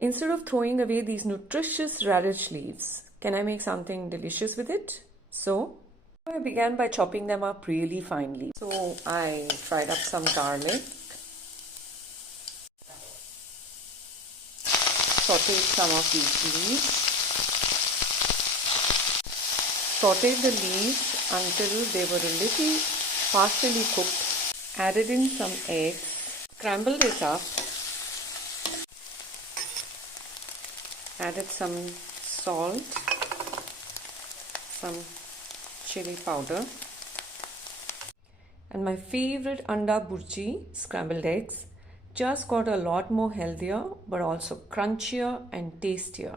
Instead of throwing away these nutritious radish leaves, can I make something delicious with it? So I began by chopping them up really finely. So I fried up some garlic, sauteed some of these leaves, sauteed the leaves until they were a little partially cooked, added in some eggs, scrambled it up, added some salt, some chili powder, and my favorite anda burji, scrambled eggs, just got a lot more healthier but also crunchier and tastier.